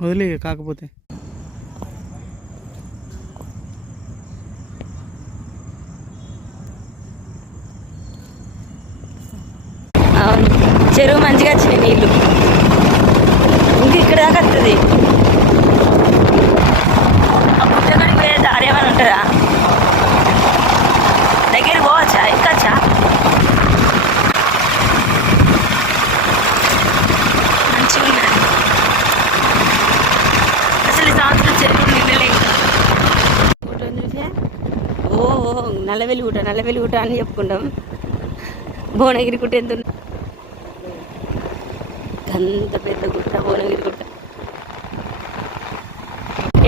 వదిలే కాకపోతే చెరువు మంచిగా వచ్చినాయి నీళ్ళు ఇంక ఇక్కడ దాకా వస్తుంది పుట్టకాడికి వేరే దారి ఏమైనా ఉంటుందా దగ్గర పోవచ్చా ఎక్కచ్చా మంచిగా ఉన్నది అసలు ఈ సంవత్సరం చెరువు నీళ్ళలే చూసా ఓ నల్లవెల్లి గుట్ట అని చెప్పుకుంటాం భువనగిరి గుట్ట ఎంత అంత పెద్ద గుట్ట భువనగిరి గుట్ట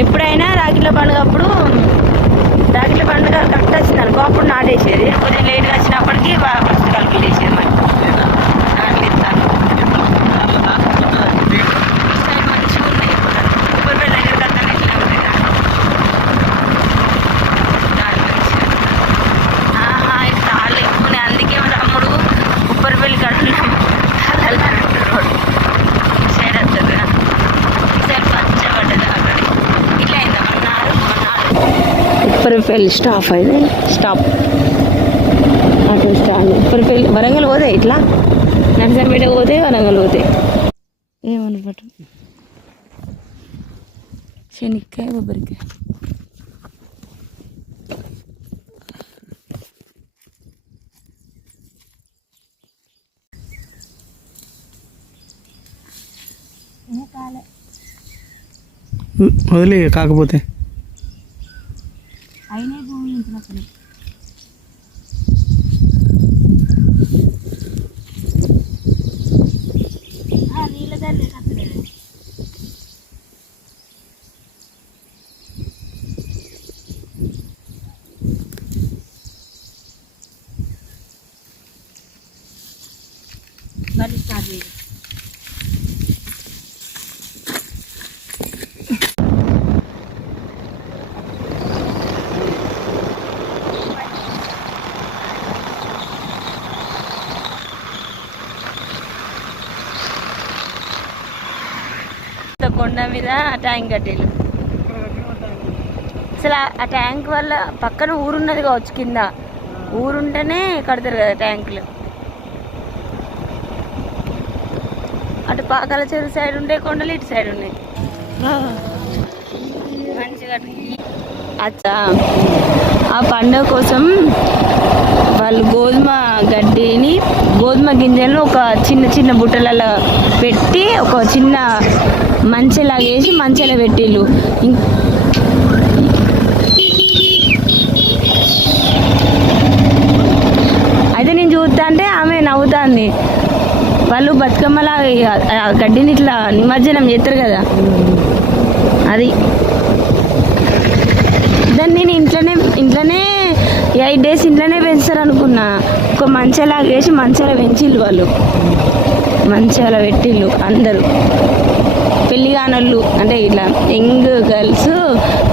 ఎప్పుడైనా రాగిళ్ళ పండుగ అప్పుడు రాగిళ్ళ పండుగ కరెక్ట్ వచ్చింది అనుకో అప్పుడు నాటేసేది కొంచెం లేట్గా వచ్చినప్పటికీ బాగా పుస్తకాలు పిల్లేసేది మరి నాట్లు ఇస్తాను మంచిగా ఉన్నాయి ఇప్పుడు దగ్గర కట్టలు ఇట్లా ఉంటాయి తాళ్ళు ఎక్కువ ఉన్నాయి అందుకే తమ్ముడు ఉప్పరిపల్లి కడుతున్నాం ఉప్పరిపల్లి స్టాప్ అయితే stop auto stand Upparipalli Warangal పోతే ఇట్లా నర్సంపేట పోతే వరంగల్ పోతే ఏమన్నట్టు శనక్కాయ కొబ్బరికాయ వదిలే కాకపోతే అయినా భూమి ఇంట్లో నీళ్ళ దాన్ని కట్టలేదు మళ్ళీ స్టార్ట్ చేయాలి కొండ మీద ట్యాంక్ కట్టేళ్ళు అసలు ఆ ట్యాంక్ వల్ల పక్కన ఊరున్నది కావచ్చు కింద ఊరుంటేనే కడతారు కదా ట్యాంకులు అటు పాకాల చెరువు సైడ్ ఉండే కొండలు ఇటు సైడ్ ఉన్నాయి మంచిగా అచ్చా ఆ పండుగ కోసం వాళ్ళు గోధుమ గింజలను ఒక చిన్న చిన్న బుట్టలలో పెట్టి ఒక చిన్న మంచెలాగా వేసి మంచెలో పెట్టిళ్ళు అయితే నేను చూస్తా అంటే ఆమె నవ్వుతుంది వాళ్ళు బతుకమ్మలా గడ్డిని ఇట్లా నిమజ్జనం చేస్తారు కదా అది దాన్ని నేను ఇంట్లోనే 8 days ఇంట్లోనే పెంచుతారు అనుకున్నా ఒక మంచెలాగా వేసి మంచాల పెంచిళ్ళు వాళ్ళు మంచాల పెట్టిళ్ళు అందరూ పెళ్లి కానోళ్ళు అంటే ఇట్లా యంగ్ గర్ల్స్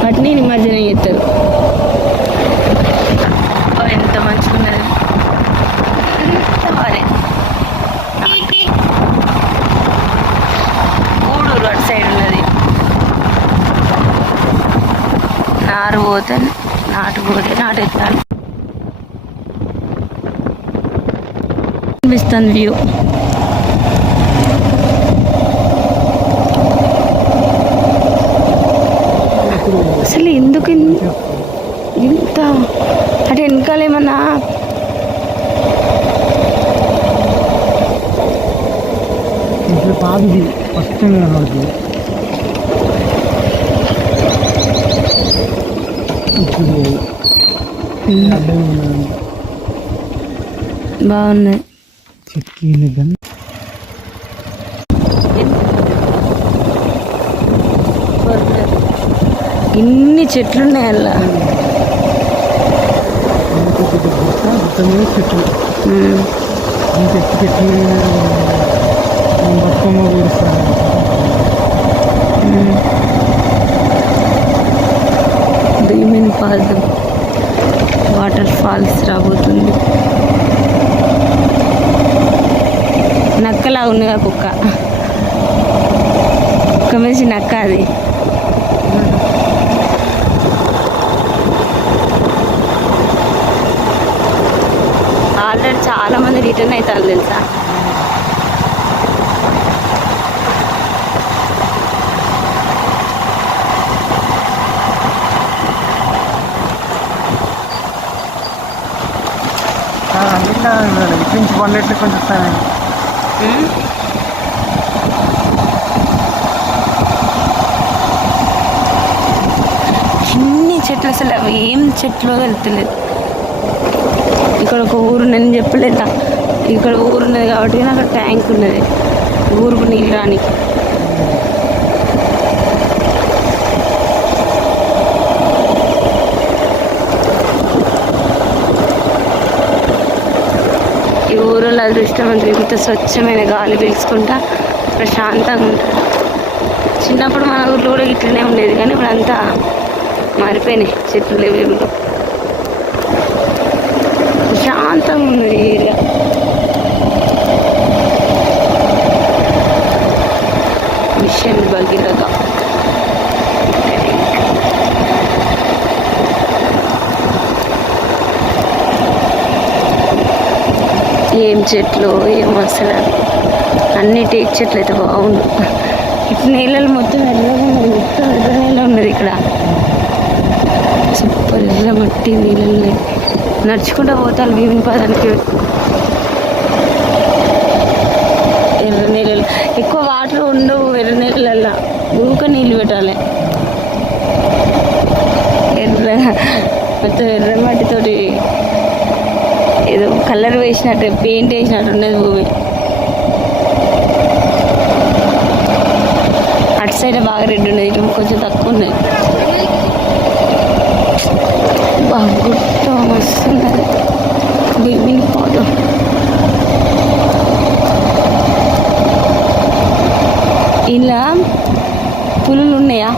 వాటిని నిమజ్జనం చేస్తారు ఎంత మంచిగా ఉన్నది గూడూరు అటు సైడ్ ఉన్నది నాటు ఎత్తాలి అనిపిస్తుంది వ్యూ అసలు ఎందుకు ఇంత అటు వెనకాల ఏమన్నా ఇప్పుడు పాది ఫస్ట్ కనబడుతుంది. బాగున్నాయి చెట్లు కానీ ఇన్ని చెట్లు ఉన్నాయి అలా చెట్లు చెట్లు బతుకమ్మ కూరుస్తారు. భీమిని పాదం వాటర్ ఫాల్స్ రాబోతుంది. నక్కలా ఉంది ఆ కుక్క, కుక్క మీద నక్క అది. ఆల్రెడీ చాలా మంది రిటర్న్ అవుతారు తెలుసా. ఇట్నుంచి వండేట్లు కొంచెం వస్తానండి. చిన్ని చెట్లు అసలు అవి ఏం చెట్లు వెళ్తలేదు. ఇక్కడ ఒక ఊరు నేను చెప్పలేదా, ఇక్కడ ఊరు ఉన్నది కాబట్టి అక్కడ ట్యాంక్ ఉన్నది ఊరుకు నీళ్ళు రానికి. ఈ ఊరిలో అదృష్టవంతులు ఇంత స్వచ్ఛమైన గాలి పీల్చుకుంటా ప్రశాంతంగా ఉంటారు. చిన్నప్పుడు మన ఊర్లో కూడా ఇట్లనే ఉండేది, కానీ ఇప్పుడు అంతా మారిపోయినాయి, చెట్లు లేవు. ప్రశాంతంగా ఉన్నది ఈ ఏరియా. మిషన్ భగీరథ ఏం చెట్లు ఏం అసలు అన్ని టేక్ చెట్లు అయితే బాగుండు. ఇటు నీళ్ళలు మొత్తం ఎర్రగా ఉన్నది, మొత్తం ఎర్ర నీళ్ళ ఉన్నది ఇక్కడ. సూపర్ ఎర్ర మట్టి నీళ్ళని నడుచుకుంటూ పోతాను భీమిని పాదానికి. ఎర్ర నీళ్ళు ఎక్కువ వాటర్ ఉండవు ఎర్ర నీళ్ళల్లో, ఊక నీళ్ళు పెట్టాలి. ఎర్ర మొత్తం ఎర్ర మట్టితోటి ఏదో కలర్ వేసినట్టు పెయింట్ వేసినట్టు ఉన్నది భూమి. అటు సైడ్ బాగా రెడ్ ఉన్నది, ఇటు కొంచెం తక్కువ ఉన్నది. బాగా గుట్ట వస్తున్నది భీమిని పాదం. ఇలా పులులు ఉన్నాయా?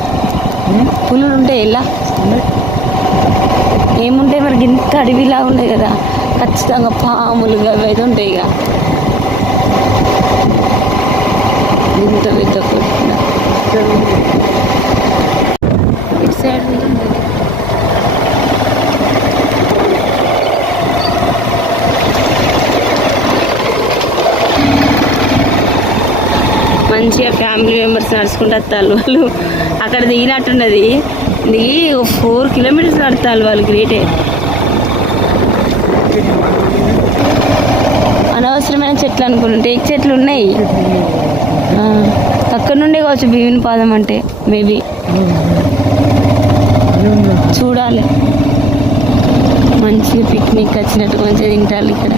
పులులు ఉంటాయి ఇలా? ఏముంటాయి మరి, ఇంత అడవిలా ఉన్నాయి కదా, ఖచ్చితంగా పాములు అవి అయితే ఉంటాయి. ఇక ఇంత పెద్ద కొట్టిన ఇటు సైడ్ మంచిగా ఫ్యామిలీ మెంబర్స్ నడుచుకుంటూ వస్తారు వాళ్ళు. అక్కడ దిగినట్టున్నది, దిగి 4 కిలోమీటర్స్ నడుస్తారు వాళ్ళు. గ్రేటే. అనవసరమైన చెట్లు అనుకుంటే చెట్లు ఉన్నాయి అక్కడ నుండే కావచ్చు భీమిని పాదం అంటే. మేబీ చూడాలి, మంచిగా పిక్నిక్ వచ్చినట్టు మంచిగా తింటారు ఇక్కడ.